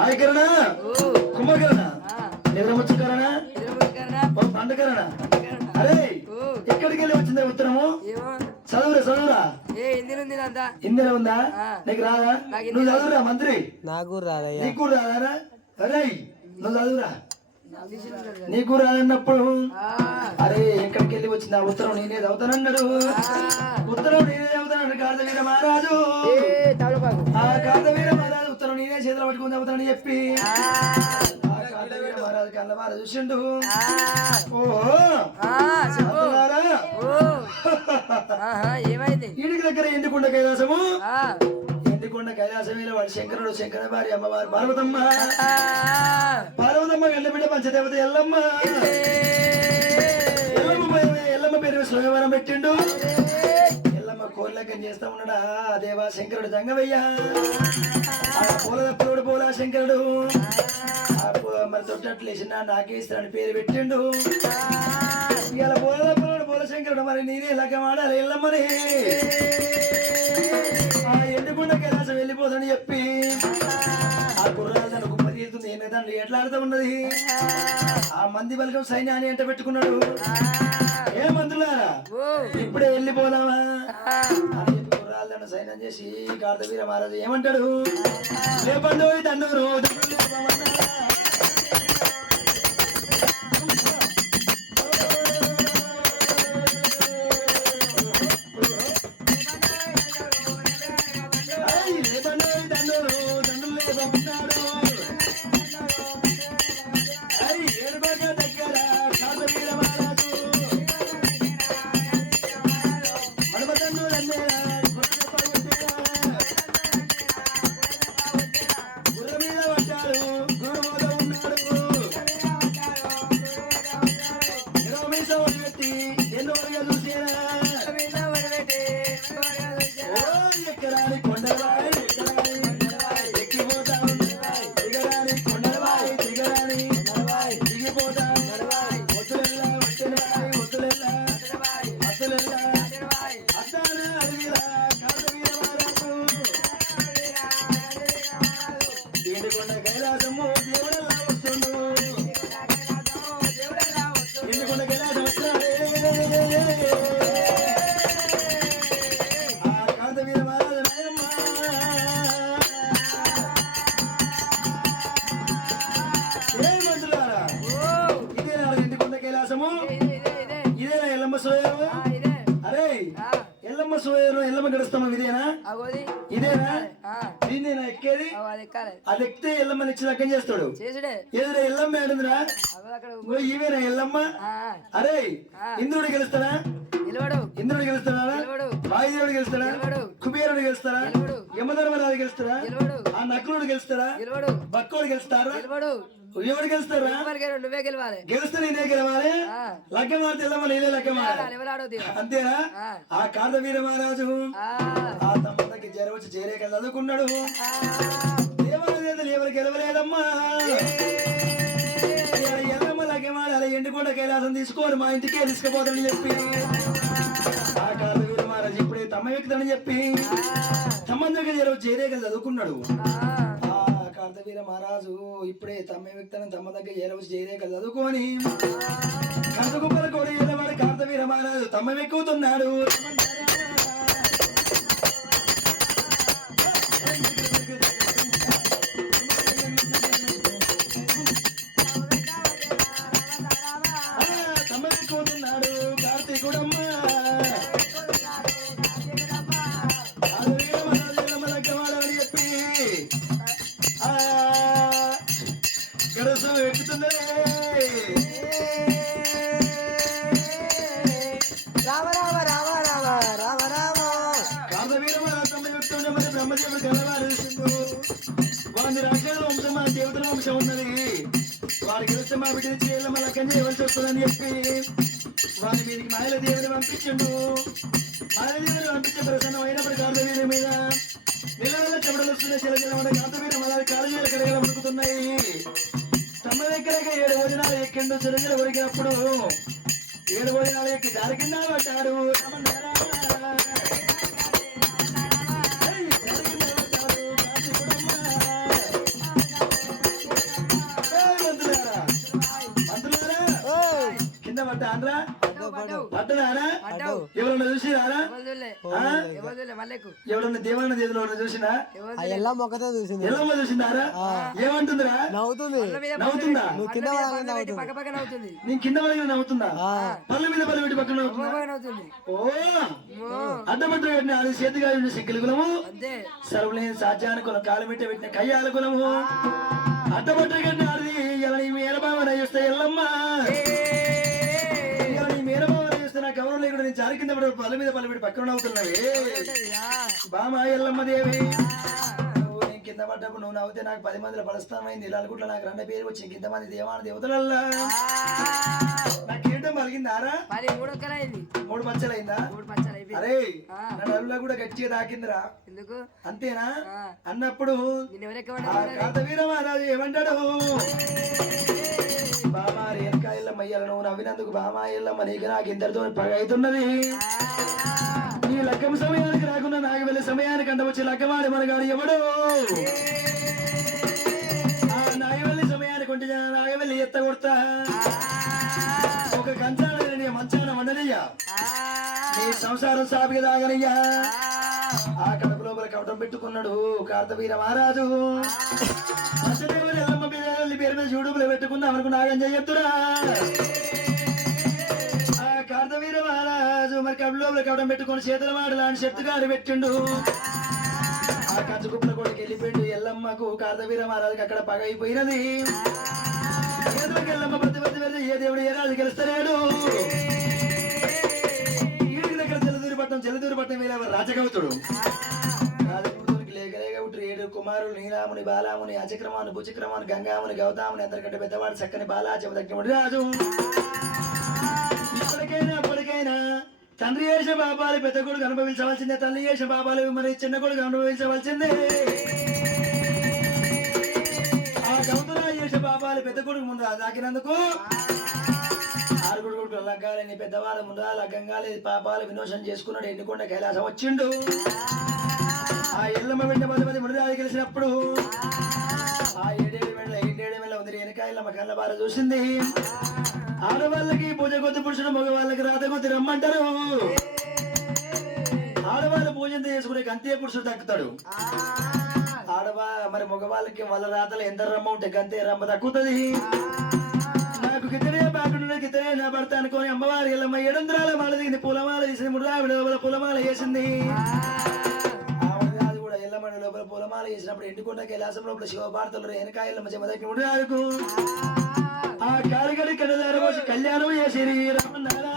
ఆయకరణ కుంభకరణ నిద్రముచ్చుకరణ పండుకరణ. అరే ఎక్కడికి వెళ్ళి వచ్చిందా ఉత్తరము? చదువురా చదువురా. ఇందులో ఉందా? నీకు రాదా? నువ్వు చదువురా మంత్రి. నాకు రాదా? నీకు రాదా? అరే నువ్వు చదువురా. నీకు రాదన్నప్పుడు అరే ఎక్కడికి వెళ్ళి వచ్చిందా ఉత్తరం? నేనే చదువుతానన్నాడు. ఉత్తరం నేనే చదువుతానన్నాడు కార్తవీర మహారాజు. ఆ కార్తవీర మహారాజు ఉత్తరం నేనే చేతులు పట్టుకుని చదువుతానని చెప్పి కార్తవీర మహారాజు కళ్ళ బాధ చూసిండు. ఈడికి దగ్గర ఎండికొండ కైలాసము. ఎండికొండ కైలాసం మీద వాడు శంకరుడు, శంకర భార్య అమ్మవారు పార్వతమ్మ. పార్వతమ్మ గంట బిడ్డ పంచదేవత ఎల్లమ్మ. ఎల్లమ్మ పేరు స్వయంవరం పెట్టిండు. ఎల్లమ్మ కోరిలకం చేస్తా ఉన్నాడా దేవా శంకరుడు జంగవయ్య. పూల తప్పుడు పూల శంకరుడు మరి తొట్టట్లు వేసిన నాకే ఇస్తాడని పేరు పెట్టిండు. ఇవాళ పూల తప్పుడు పూల శంకరుడు మరి నేనే లగ్గం ఆడాలి ఎల్లమ్మని. ఆ ఎండుకుండ కైలాసం వెళ్ళిపోదని చెప్పి ఆ గుర్రాలు తన గుమ్మ తీరుతుంది. ఏమైందండి ఎట్లా ఆడుతూ ఉన్నది? ఆ మంది బలకం సైన్యాన్ని ఎంట పెట్టుకున్నాడు. ఏ మంత్రులారా ఇప్పుడే వెళ్ళిపోదామా అని చెప్పి గుర్రాలు తన సైన్యం చేసి కార్తవీర మహారాజు ఏమంటాడు? లేపండు తండ్రు ఎల్లమ్మ గడుస్తామా? ఇదేనా ఇదేనా దీన్నేనా ఎక్కేది? అది ఎక్కితే ఎల్లమ్మని ఇచ్చి లగ్గం చేస్తాడు. ఎదురు ఎల్లమ్మ ఏడుందిరా? ఇవేనా ఎల్లమ్మ? అరే ఇంద్రుడు గెలుస్తాడా? ఇంద్రుడు గెలుస్తాడా? వాయుదేవుడు గెలుస్తాడా? కుబేరుడు గెలుస్తాడా? యమధర్మరాజు గెలుస్తాడా? ఆ నకులుడు గెలుస్తాడా? బక్కోడు గెలుస్తారా? ఎవరు గెలుస్తారా? నువ్వే గెలవాలి. గెలిస్తే నేనే గెలవాలి. లగ్గం ఆడితే ఎల్లమ్మ నేనే లగ్గం ఆడాలి. అంతేనా? ఆ కార్తవీర మహారాజు ఆ తమ్ముడికి జ్వరం వచ్చి చేరేక చదువుకున్నాడు. దేవాలయాలు ఎవరు గెలవలేదమ్మా. ఎల్లమ్మ లగ్గం ఆడాలి. ఎండుకొండ కైలాసం తీసుకోని మా ఇంటికే తీసుకుపోతాడని చెప్పి ఆ కార్తవీర మహారాజు ఇప్పుడే తమ్మ వ్యక్తులని చెప్పి సంబంధంగా జ్వరం చేరేక చదువుకున్నాడు. కార్తవీర మహారాజు ఇప్పుడే తమ్మ వ్యక్తులను తమ్మ దగ్గర ఏరవసి చేరేక చదువుకొని కందుకుప్పల కోడి ఏలవాడు కార్తవీర మహారాజు తమ్మ ఎక్కుతున్నాడు. తమ్మ ఎక్కుతున్నాడు కార్తీకుడమ్మ. వాడి రాక్షస వంశం మా దేవతల వంశం ఉన్నది. వాడు గెలిస్తే మా బిడ్డ చేయడం లెక్కన చేయవలసి వస్తుందని చెప్పి వాడి మీదకి మాయల దేవుని పంపించండు. మాయల దేవుని పంపించే ప్రసన్నం అయినప్పుడు కార్తవీర మీద నిలవెల్ల చెమటలు వస్తున్నాయి. చిలచిల కార్తవీర మళ్ళీ కాలేజీల కడగల ఉడుకుతున్నాయి. తమ్మ దగ్గర 7 భోజనాలు ఎక్కిండు. చిలచిల ఉడికినప్పుడు 7 భోజనాలు ఎక్కి దారి కింద పడ్డాడు. అనరా పడ్డావు పట్టదారా పడ్డావు ఎవరన్నా చూసిరారా ఎవరు మల్లెకు ఎవరన్నా దేవాలయ దేవుడు చూసినా ఎలా మొక్కతో చూసింది ఎల్లమ్మ చూసిందారా ఏమంటుందిరా నవ్వుతుంది నవ్వుతుందా నువ్వు కింద పడగానే పక్క పక్క నవ్వుతుంది నేను కింద పడిన నవ్వుతుందా పళ్ళ మీద పళ్ళు పెట్టి పక్కన నవ్వుతుందా నవ్వుతుంది ఓ అడ్డబట్ట పెట్టిన అది చేతిగా సిక్కుల కులము అంతే సర్వలేని సాధ్యాన కులం కాలు పెట్టి పెట్టిన కయ్యాల కులము అడ్డబట్ట కట్టిన అది ఇలా నీ మేనబావన చూస్తే ఎల్లమ్మ ఇలా నీ మేనబావన చూస్తే నా గౌరవం లేకుండా నేను చారి కింద పడి పళ్ళ మీద పళ్ళు పెట్టి పక్కన నవ్వుతున్నవి బామా ఎల్లమ్మ దేవి నువ్వు నేను కింద పడ్డప్పుడు నువ్వు నవ్వుతే నాకు 10 మందిలో పలస్తామైంది ఇలా అనుకుంటా నాకు 2 పేరు వచ్చి ఇంతమంది దేవాన దేవతలల్లా నాకేంటో మలిగిందారా 3 ఒక్కలైంది 3 పచ్చలైందా 3 పచ్చలు అయిపోయింది అరే నా నడువులో కూడా గట్టిగా తాకిందిరా ఎందుకు అంతేనా అన్నప్పుడు నిన్ను ఆ కాంతవీర మహారాజు ఏమంటాడు బామా రేణుకా ఎల్లమ్మ ఇయ్యాల నువ్వు నవ్వినందుకు బామా ఎల్లమ్మ నీకు నాకు ఇందరితో పగ అవుతున్నది నీ లగ్గం సమయానికి రాకుండా నాకు వెళ్ళే సమయానికి అంట వచ్చి లగ్గమాడి మనగాడు ఎవడు ఆ నాగవెల్లి సమయానికి ఉంటే నాగవెల్లి ఎత్త కొడతా ఒక కంచాన మంచాన వండనయ్యా నీ సంసారం సాపిగా తాగనయ్యా ఆ కడుపు లోపల కవటం పెట్టుకున్నాడు కార్తవీర మహారాజు మంచదేవుడు ఎల్లమ్మ పేరు మీద చూడుపులో పెట్టుకుందాం అనుకున్న నాగం చెయ్యొద్దురా ఆ కార్తవీర మహారాజు మరి కడుపు లోపల కవటం పెట్టుకుని చేతుల మాట లాంటి చెట్టుగాడు పెట్టిండు ఆ కంచుకుప్పల కొడుకు వెళ్ళిపోయిండు ఎల్లమ్మకు కార్తవీర మహారాజుకి అక్కడ పగ అయిపోయినది ఎల్లమ్మ ప్రతి పెడితే ఏ దేవుడు ఏ రాజు గెలుస్తలేడు ఈడికి దగ్గర జలదూరి పట్టణం వేరే రాజకవితుడు రాజకవితుడికి లేక ఉట్టు 7 కుమారులు నీలాముని బాలాముని అచక్రమాను భుచక్రమాను గంగాముని గౌతాముని అందరికంటే పెద్దవాడు చక్కని బాలా చెమదగ్నముడి రాజు ఇప్పటికైనా అప్పటికైనా తండ్రి చేసే పాపాలు పెద్ద కొడుకు అనుభవించవలసిందే తల్లి చేసే పాపాలు మరి చిన్న కొడుకు అనుభవించవలసిందే ఆ గౌతరాజు చేసే పాపాలు పెద్ద కొడుకు ముందు దాకినందుకు 6 కొడుకులు లగ్గాలని పెద్దవాళ్ళ ముందు లగ్గంగాలి పాపాలు వినోషం చేసుకున్నాడు ఎన్నుకొండ కైలాసం వచ్చిండు ఆ ఎల్లమ్మ వెంట 10 మంది ముడిదాలు గెలిచినప్పుడు ఆ 7 మెళ్ళ ఉంది వెనకాయలమ్మ కళ్ళ బాల చూసింది ఆడవాళ్ళకి పూజ కొద్ది పురుషుడు మగవాళ్ళకి రాత కొద్ది రమ్మంటారు ఆడవాళ్ళు పూజ చేసుకునే గంతే పురుషుడు దక్కుతాడు మరి మగవాళ్ళకి వాళ్ళ రాతలు ఎంత రమ్మ ఉంటే గంతే రమ్మ దక్కుతుంది నాకు గిద్దరే బాగుండే గిద్దరే నా భర్త అనుకోని అమ్మవారి ఎల్లమ్మ 700 మాల దిగింది పూలమాల వేసింది ముడిరావిడ లోపల పూలమాల వేసింది ఆవిడ కూడా ఎల్లమ్మ లోపల పూలమాల వేసినప్పుడు ఎండుకొండ కైలాసం లోపల శివభారతలు వెనక ఎల్లమ్మ చెమదకి ముడిరాకు ఆ కాలిగడి కడదారు కళ్యాణం చేసి రామన్నారా